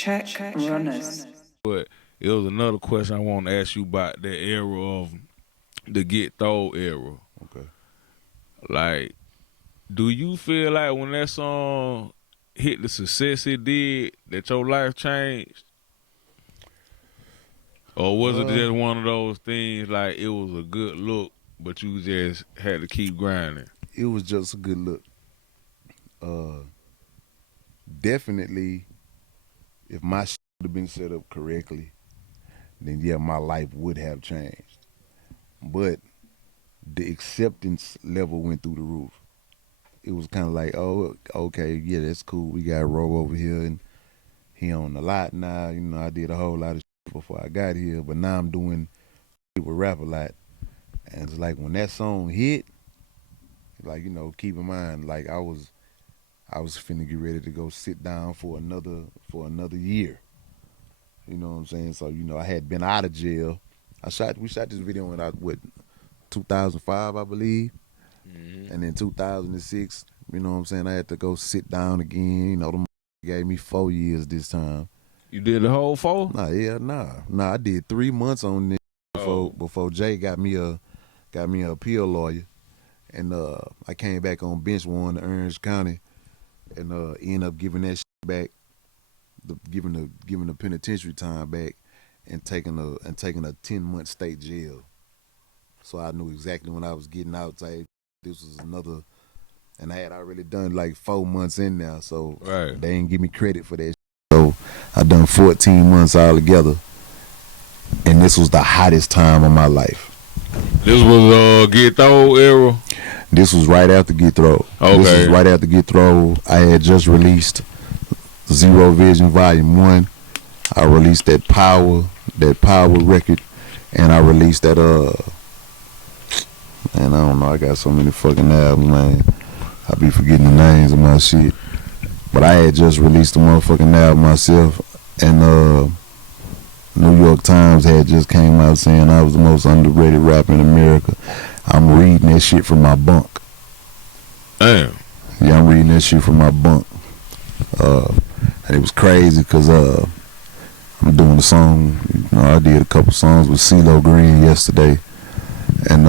Check runners. But it was another question I want to ask you about that era of the Get Throw era. Okay. Like, do you feel like when that song hit the success it did, that your life changed? Or was it just one of those things like it was a good look, but you just had to keep grinding? It was just a good look. Definitely, if my shit would have been set up correctly, then yeah, my life would have changed. But the acceptance level went through the roof. It was kind of like, oh, okay, yeah, that's cool. We got Ro over here, and he on a lot now. You know, I did a whole lot of shit before I got here, but now I'm doing people rap a lot. And it's like when that song hit, like, you know, keep in mind, like I was finna get ready to go sit down for another year. You know what I'm saying? So, you know, I had been out of jail. We shot this video in 2005, I believe. Mm-hmm. And in 2006, you know what I'm saying, I had to go sit down again. You know, them gave me 4 years this time. You did the whole 4? Nah, I did 3 months on this before Jay got me a appeal lawyer. And I came back on bench 1 to Orange County and ended up giving that shit back, giving the penitentiary time back, and taking a 10-month state jail. So I knew exactly when I was getting out. This was another, and I had already done like 4 months in there, so right. They didn't give me credit for that shit. So I done 14 months all together, and this was the hottest time of my life. This was Get Throw era? This was right after Get Throw. Okay. This was right after Get Throw. I had just released Zero Vision Volume 1. I released that Power record, and I released that and I don't know, I got so many fucking albums, man. I be forgetting the names of my shit. But I had just released the motherfucking album myself, and New York Times had just came out saying I was the most underrated rapper in America. I'm reading that shit from my bunk. Damn. Yeah, I'm reading that shit from my bunk. And it was crazy because I'm doing a song. You know, I did a couple songs with CeeLo Green yesterday. And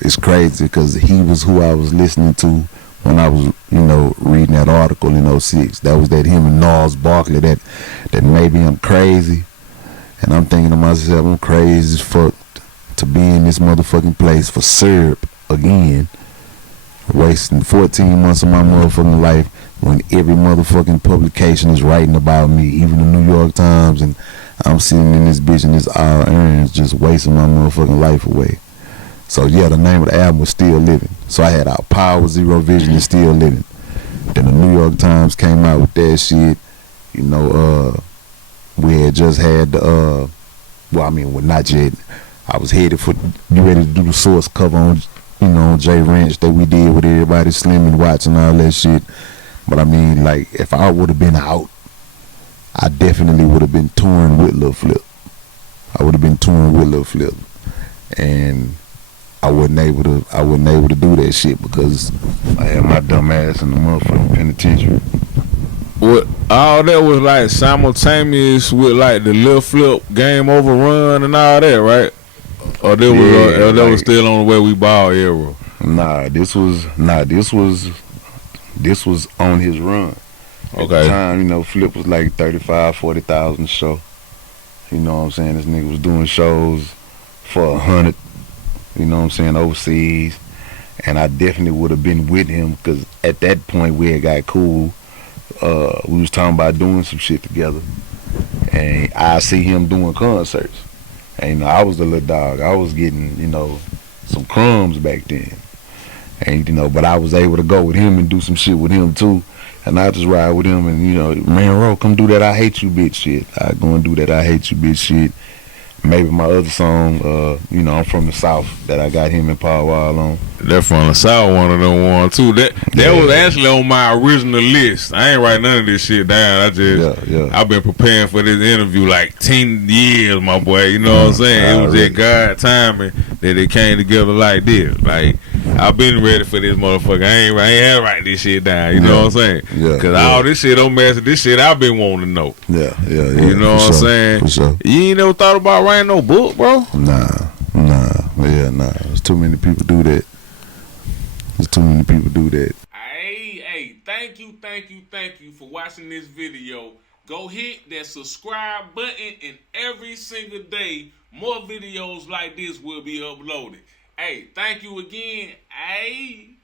it's crazy because he was who I was listening to when I was, you know, reading that article in 06. That was that him and Gnarls Barkley that maybe I'm crazy. And I'm thinking to myself, I'm crazy as fuck to be in this motherfucking place for syrup again. Wasting 14 months of my motherfucking life when every motherfucking publication is writing about me, even the New York Times, and I'm sitting in this bitch and this all earns just wasting my motherfucking life away. So yeah, the name of the album was Still Living. So I had out Power, Zero Vision, and Still Living. Then the New York Times came out with that shit. You know, we had just had the, not yet. I was headed for, you ready to do the Source cover on, you know, J Ranch that we did with everybody, Slim and Watts and all that shit. But I mean, like, if I would have been out, I definitely would have been touring with Lil Flip. And I wasn't able to do that shit because I had my dumb ass in the motherfucking penitentiary. What all that was like simultaneous with like the Lil Flip Game Over run and all that, right? Or that was still on the Way We Ball era? Nah, this was on his run. Okay. At the time, you know, Flip was like 35,000, 40,000 a show. You know what I'm saying? This nigga was doing shows for 100. You know what I'm saying, overseas. And I definitely would have been with him because at that point we had got cool. We was talking about doing some shit together. And I see him doing concerts. And, you know, I was the little dog. I was getting, you know, some crumbs back then. And, you know, but I was able to go with him and do some shit with him too. And I just ride with him and, you know, man, Ro, come do that I Hate You Bitch shit. I go and do that I Hate You Bitch shit. Maybe my other song, you know, I'm from the South, that I got him and Paul Wall on. That from the South, one of them one too. That was actually on my original list. I ain't write none of this shit down. I've been preparing for this interview like 10 years, my boy. You know what I'm saying? It was that God timing that it came together like this. Like I've been ready for this motherfucker. I ain't had to write this shit down. You know what I'm saying? Yeah. Cause all this shit don't mess with this shit I've been wanting to know. Yeah. You know what I'm saying? For sure. You ain't never thought about writing no book, bro? Nah. There's too many people do that. Hey, thank you for watching this video. Go hit that subscribe button, and every single day, more videos like this will be uploaded. Hey, thank you again. Hey.